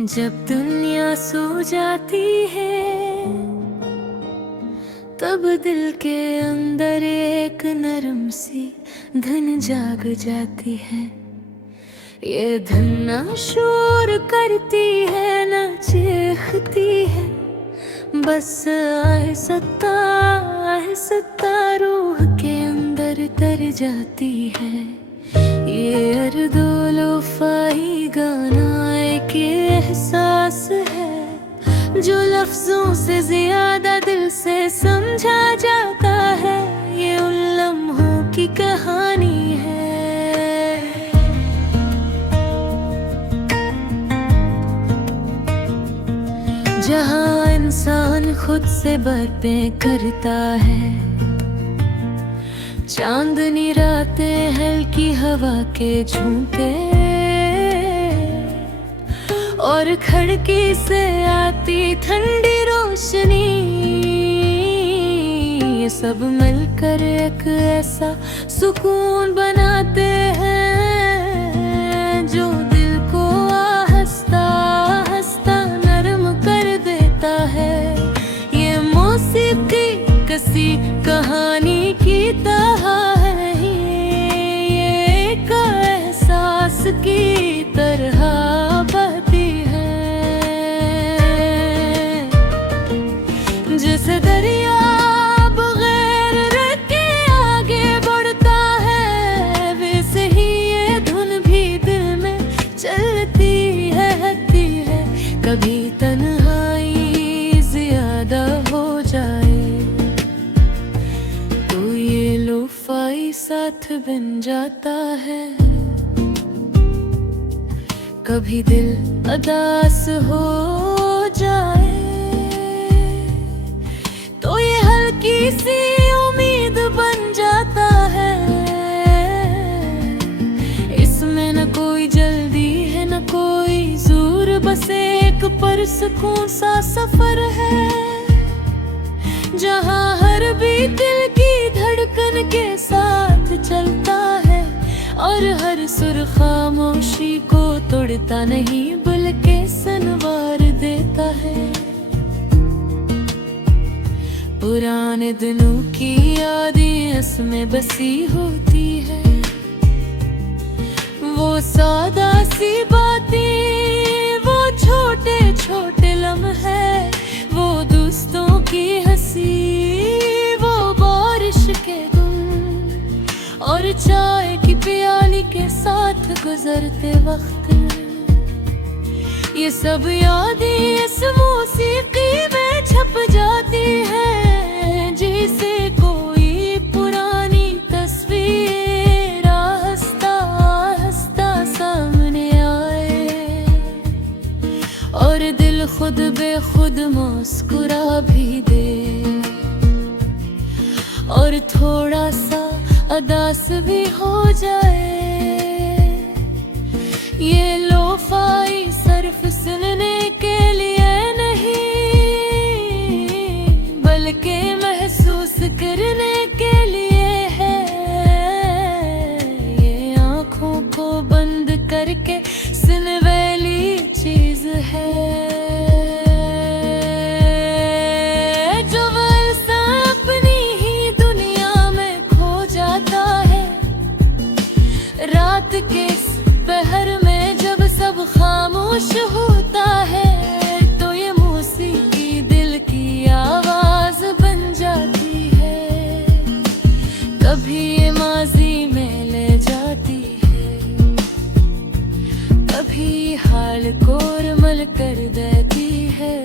जब दुनिया सो जाती है तब दिल के अंदर एक नरम सी धुन जाग जाती है। ये धुन ना शोर करती है ना चीखती है, बस आहिस्ता रूह के अंदर तर जाती है। ये अर्दो लोफाई गाना एक एहसास है जो लफ्जों से ज्यादा दिल से समझा जाता है। ये उन लम्हों की कहानी है जहाँ इंसान खुद से बातें करता है। चांदनी रातें हल्की हवा के झोंके और खिड़की से आती ठंडी रोशनी, ये सब मिलकर एक ऐसा सुकून बनाते हैं जो दिल को आहिस्ता आहिस्ता नरम कर देता है। ये मौसीकी किसी कहानी की तरह है, ये एक एहसास की तरह बहती है। जैसे दरिया बगैर रुके आगे बढ़ता है, वैसे ही ये धुन भी दिल में चलती है। कभी तन्हाई ज्यादा हो जाए तो ये लोफाई साथ बन जाता है। कभी दिल उदास हो जाए तो ये हल्की सी उम्मीद बन जाता है। इसमें न कोई जल्दी है न कोई जोर, बस एक पुरसुकून सा सफर है जहाँ हर बीट दिल की धड़कन के साथ चलता है और हर सुर खामोशी को तोड़ता नहीं बल्कि संवार देता है। पुराने दिनों की यादें इसमें बसी होती है, वो सादा सी बातें, वो छोटे छोटे लम्हे, वो दोस्तों की हंसी, वो बारिश के दिन और चाय की प्याली के साथ गुजरते वक्त। ये सब यादें इस मौसीकी में छप जाती है जैसे कोई पुरानी तस्वीर आहिस्ता आहिस्ता सामने आए और दिल खुद बेखुद मुस्कुरा भी दे और थोड़ा सा उदास भी हो जाए। ये लोफाई सिर्फ सुनने के लिए नहीं बल्कि महसूस करने के लिए है। ये आँखों को बंद करके सुनने वाली चीज है जो वैसा अपनी ही दुनिया में खो जाता है। रात के पहर में जब सब खामोश होता है तो ये मौसीकी दिल की आवाज बन जाती है। कभी ये माजी में ले जाती है, कभी हाल को रमल कर देती है।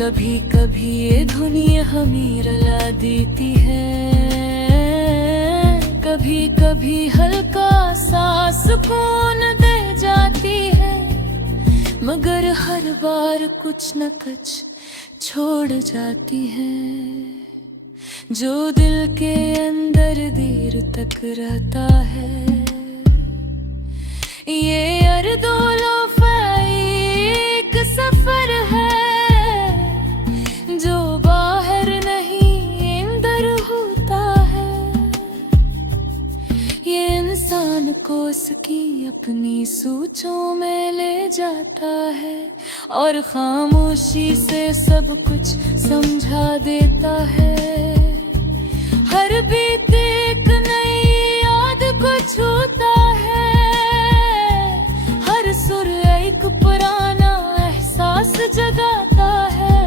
कभी कभी ये धुनिया हमें रुला देती है, कभी कभी हल्का सा सुकून दे जाती है, मगर हर बार कुछ न कुछ छोड़ जाती है। जो दिल के अंदर देर तक रहता है, ये अर्दोलोफाई एक सफर है जो बाहर नहीं अंदर होता है। ये इंसान को उसकी अपनी सोचों में ले जाता है और खामोशी से सब कुछ समझा देता है। हर बीत एक नई याद को छूता है, हर सुर एक पुराना एहसास जगाता है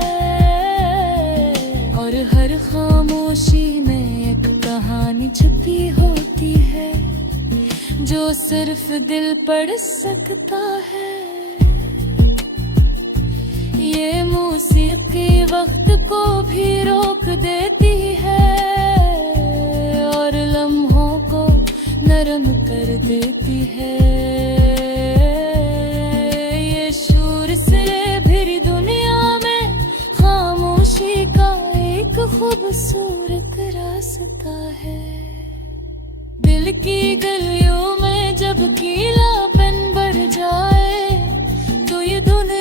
और हर खामोशी में एक कहानी छुपी होती है जो सिर्फ दिल पढ़ सकता है। ये मौसीकी वक्त को भी रोक देती है और लम्हों को नरम कर देती है। ये शोर से भरी दुनिया में खामोशी का एक खूबसूरत रास्ता है। दिल की गलियों में जब कीलापन बढ़ जाए तो ये दुनिया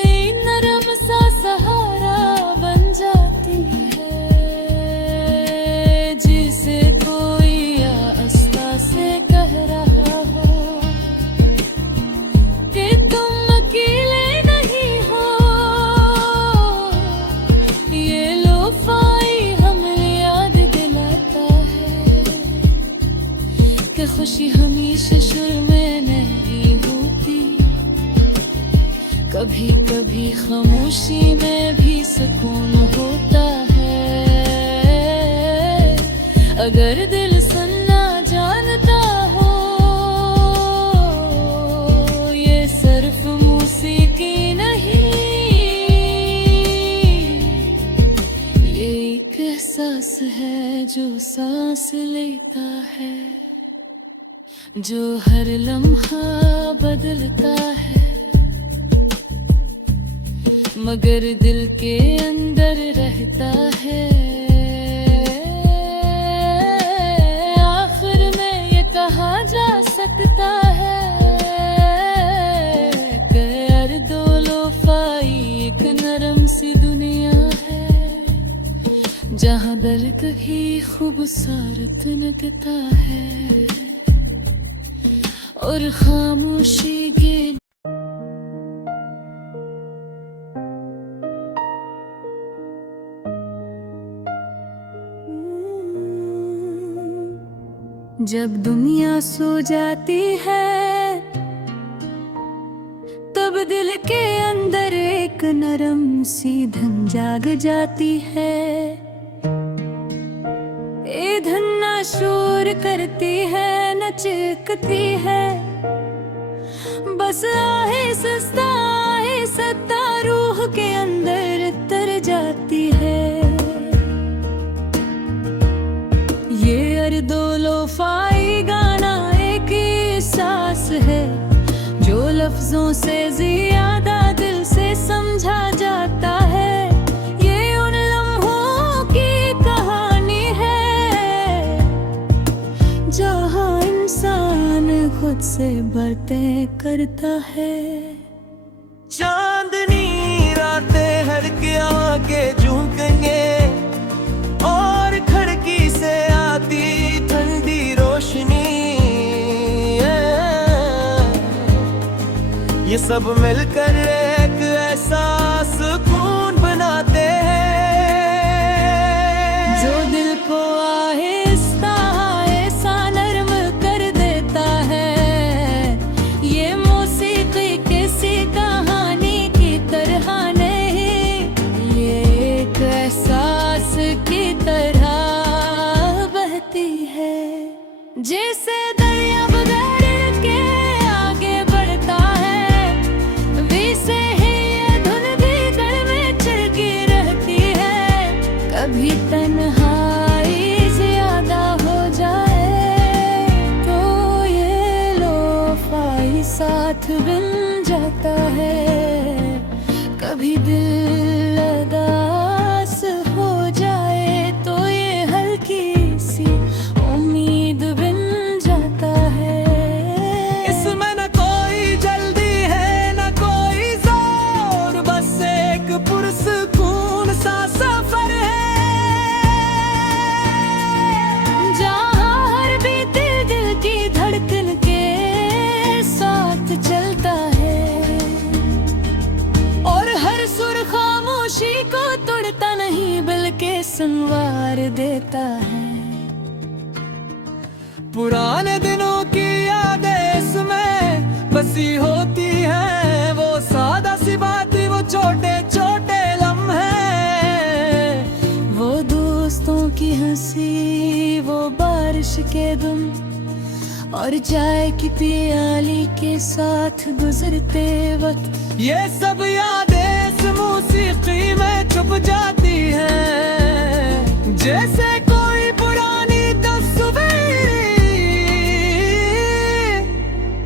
नरम सा सहारा बन जाती है, जिसे कोई आस्था से कह रहा हो कि तुम अकेले नहीं हो। ये लोफाई हमें याद दिलाता है कि खुशी हमेशा शुरू में नहीं होती, कभी कभी खामोशी में भी सुकून होता है। अगर दिल सुनना जानता हो, ये सिर्फ मौसीकी नहीं, ये एक एहसास है जो सांस लेता है, जो हर लम्हा बदलता है मगर दिल के अंदर रहता है। आखिर में ये कहा जा सकता है कि अर्दोलोफाई एक नरम सी दुनिया है जहाँ दर्द भी खूबसूरत लगता है और खामोशी के जब दुनिया सो जाती है तब दिल के अंदर एक नरम सी धन जाग जाती है। ये धन ना शोर करती है न चिल्कती है, बस आहिस्ता आहिस्ता रूह के अंदर तर जाती है। ये अर्दोलोफाई गाना एक एहसास है जो लफ्जों से ज्यादा दिल से समझा जाता है। ये उन लम्हों की कहानी है जहाँ इंसान खुद से बातें करता है। चांदनी रातें हर के आगे झुकेंगे और खिड़की से आती ठंडी रोशनी, ये सब मिलकर एक ऐसा सुकून बनाते हैं जो दिल को आहिस्ता आहिस्ता नरम कर देता है। ये मौसीकी किसी कहानी की तरह नहीं, ये एक एहसास की तरह बहती है। जैसे दरिया बगैर के आगे बढ़ता है, वैसे ही ये धुन भी दिल में चलती रहती है। कभी तन्हाई ज्यादा हो जाए तो ये लोफाई साथ बन जाता है। कभी दिल लगा देता है। पुराने दिनों की यादें इसमें बसी होती हैं, वो सादा सी बातें, वो छोटे छोटे लम्हे, वो दोस्तों की हंसी, वो बारिश के दिन और चाय की प्याली के साथ गुजरते वक्त, ये सब यादें इस मौसीकी में छुप जाती हैं, जैसे कोई पुरानी तस्वीर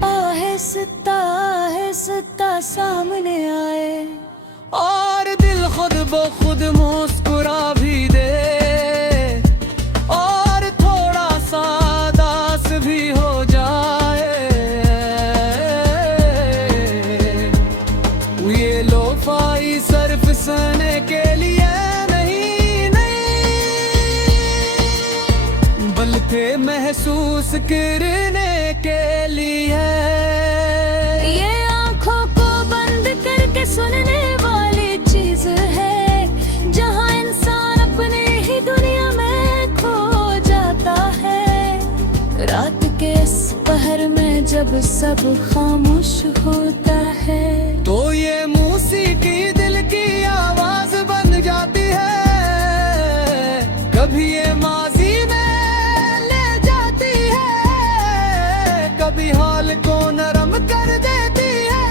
आहिस्ता आहिस्ता सामने आए और दिल खुद ब खुद मुस्कुरा भी दे और थोड़ा सा दास भी हो जाए। ये लोफाई सिर्फ सुनने के लिए नहीं बल्कि महसूस करने के लिए। ये आंखों को बंद करके सुनने वाली चीज है, जहां इंसान अपने ही दुनिया में खो जाता है। रात के इस पहर में जब सब खामोश होता है, तो ये मौसीकी दिल की आवाज बन जाती है, कभी ये माजी में ले जाती है, कभी हाल को नरम कर देती है।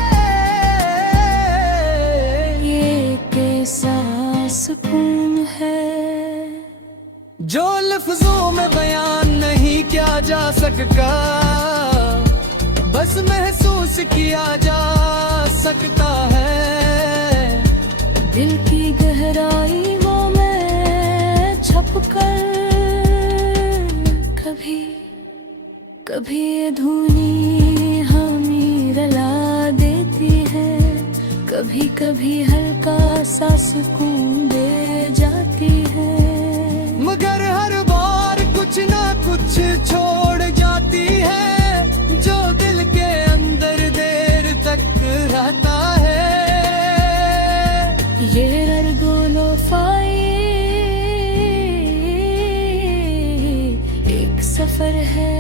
ये कैसा सुकून है जो लफ्जों में बयान नहीं किया जा सकता, बस महसूस किया जा सकता है। दिल की गहराइयों में छुपकर कभी कभी ये धुनी हमें रुला देती है, कभी कभी हल्का सा सुकून दे जाती है। मगर हर बार कुछ ना कुछ छोड़ जाती है, जो दिल के अंदर देर तक रहता है। ये लोफाई एक सफर है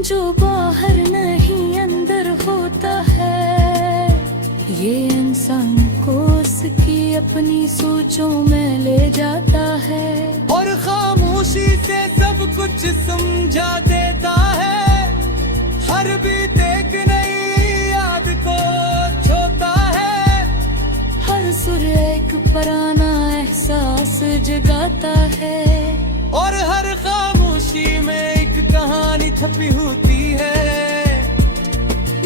जो बाहर नहीं अंदर होता है। ये इंसान को उसकी अपनी सोचों में ले जाता है और खामोशी से सब कुछ समझा देता है। हर बीत एक नई याद को छोता है, हर सुर एक पुराना एहसास जगाता है और हर खामोशी में एक कहानी छपी होती है,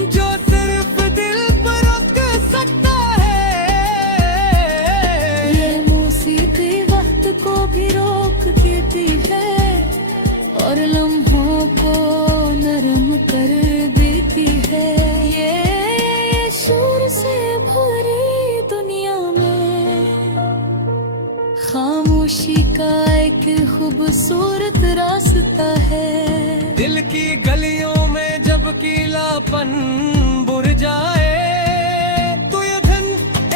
जो सिर्फ दिल पर रोक सकता है। ये मौसीकी वक्त को भी रोक देती है और लम्हों को नरम कर देती है। ये शोर से भरी दुनिया में खामोशी का एक खूबसूरत रास्ता है। दिल की गलियों में जब कीलापन बुर जाए, तो ये धन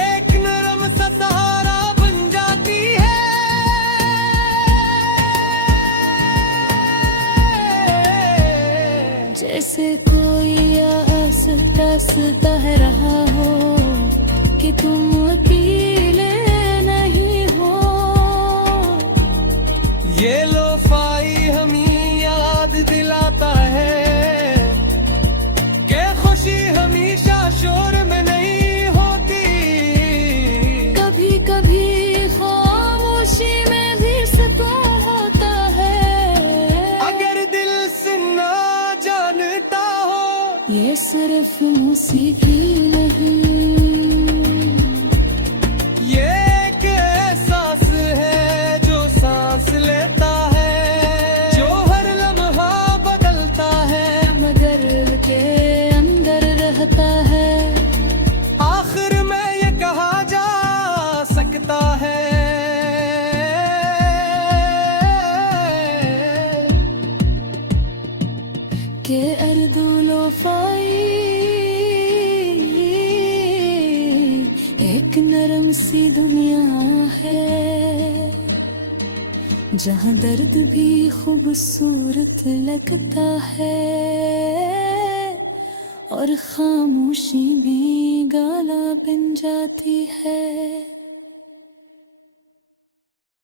एक नरम सा सहारा बन जाती है। जैसे कोई आसता सता रहा हो कि तुम अकेले नहीं हो। ये लोफाई हमें याद दिलाता है कि खुशी हमेशा शोर में नहीं होती, कभी कभी खामोशी में भी सुकून होता है। अगर दिल सुनना जानता हो। ये सिर्फ मौसीकी नहीं, ये एक एहसास है जो सांस लेता है, जो हर लम्हा बदलता है, मगर दिल के अंदर रहता है। आखिर में ये कहा जा सकता है के अर्दो लोफाई एक नरम सी दुनिया है। जहाँ दर्द भी खूबसूरत लगता है और खामोशी भी गाला बन जाती है।